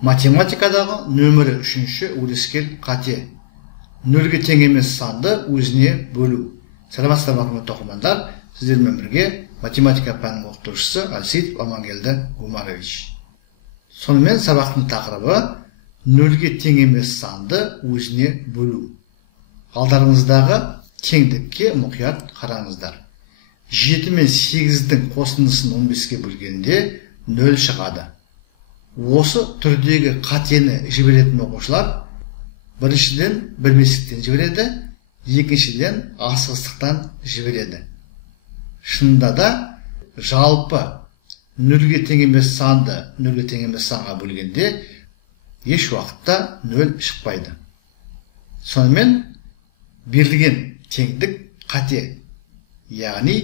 Математикадағы нөмірі 3-ші өрескел қате. Нөлге тең емес санды өзіне бөлу. Саламатсыздар ма, құрметті оқырмандар, сіздермен бірге математика пәнінің оқытушысы Алсейітов Амангелді Гумарович. Сонымен сабақтың тақырыбы нөлге тең емес санды өзіне бөлу. Алдарыңыздағы теңдікке мұқият қараңыздар. 7 мен 8-дің қосындысын 15-ке бөлгенде 0 шығады. Осы түрдегі қатені жіберетін оқушылар біріншіден білместіктен жібереді, екіншіден асығыстықтан жібереді. Шынында да жалпы нөлге тең емес санды нөлге тең емес санға бөлгенде еш уақытта 0 шықпайды. Сонымен берілген теңдік қате, яғни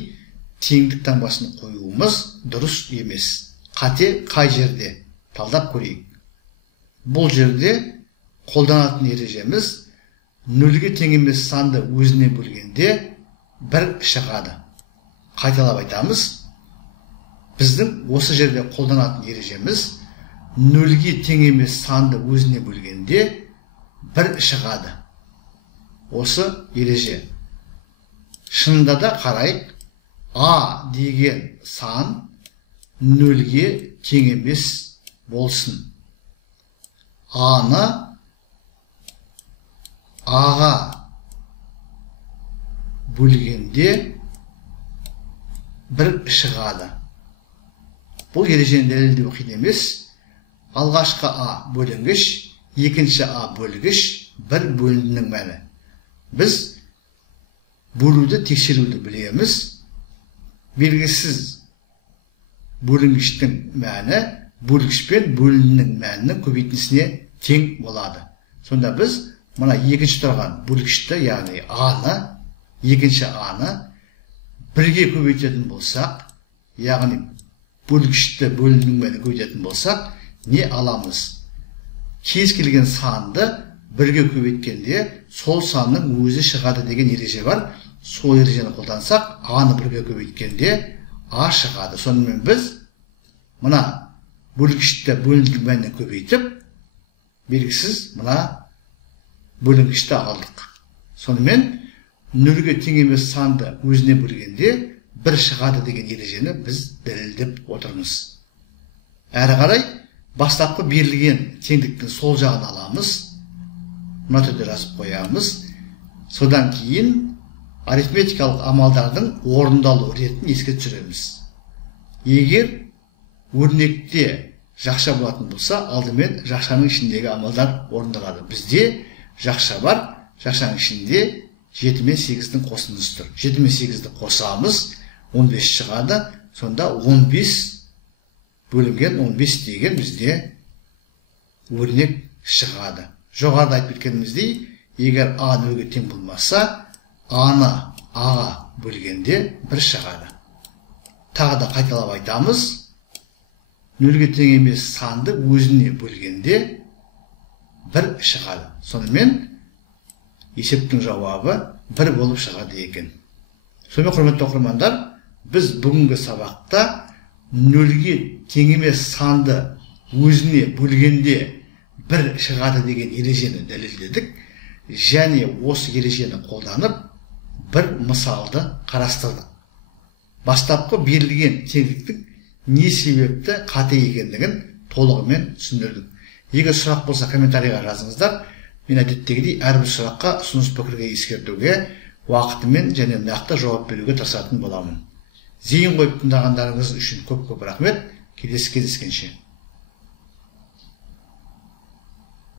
теңдік таңбасын қоюымыз дұрыс емес. Қате қай жерде? Талдап көрейік. Бұл жерде қолданатын ережеміз нөлге тең емес санды өзіне бөлгенде 1 шығады. Қайталап айтамыз. Біздің осы жерде қолданатын ережеміз нөлге тең емес санды өзіне бөлгенде 1 шығады. Осы ереже. Шынында да қарайық. А деген сан нөлге тең емес болсын. Аны аға бөлгенде 1 шығады. Бұл ережені дәлелдеу қиын емес. Алғашқы А бөлінгіш, екінші А бөлгіш, 1 бөлінінің мәні. Біз бөлуді тексеруді білеміз. Белгісіз бөлінгіштің мәні бөлгіш пен бөлінінің мәнінің көбейтіндісіне тең болады. Сонда біз мына екінші тұрған бөлгішті, яғни Аны, екінші Аны 1-ге көбейтетін болсақ, яғни бөлгішті бөлінінің мәнін көбейтетін болсақ, не аламыз? Кез келген санды 1-ге көбейткенде сол санның өзі шығады деген ереже бар. Сол ережені қолдансақ, Аны 1-ге көбейткенде А шығады. Сонымен біз мына бөлгішті бөліндің мәнін көбейтіп, белгісіз мына бөлінгішті алдық. Сонымен нөлге тең емес санды өзіне бөлгенде 1 шығады деген ережені біз дәлелдеп отырмыз. Әрі қарай бастапқы берілген теңдіктің сол жағын аламыз. Мына түрде жазып қоямыз. Содан кейін арифметикалық амалдардың орындалу ретін еске түсіреміз. Егер өрнекте жақша болатын болса, алдымен жақшаның ішіндегі амалдар орындалады. Бізде жақша бар, жақшаның ішінде 7 мен 8-дің қосындысы тұр. 7 мен 8-ді қосамыз, 15 шығады. Сонда 15 бөлінген 15 деген бізде өрнек шығады. Жоғарыда айтып кеткеніміздей, егер А нөлге тең болмаса, Аны Аға бөлгенде 1 шығады. Тағы да қайталап айтамыз. Нөлге тең емес санды өзіне бөлгенде 1 шығады. Сонымен есептің жауабы 1 болып шығады екен. Сонымен құрметті оқырмандар, біз бүгінгі сабақта нөлге тең емес санды өзіне бөлгенде 1 шығады деген ережені дәлелдедік. Және осы ережені қолданып бір мысалды қарастырдық. Бастапқы берілген теңдіктің не себепті қате екендігін толығымен түсіндірдік. Егер сұрақ болса комментарийға жазыңыздар. Мен әдеттегідей әрбір сұраққа ұсыныс пікірге ескертуге, уақытымен және нақты жауап беруге тырысатын боламын. Зейін қойып тыңдағандарыңыз үшін көп рахмет. Келесі кездескенше.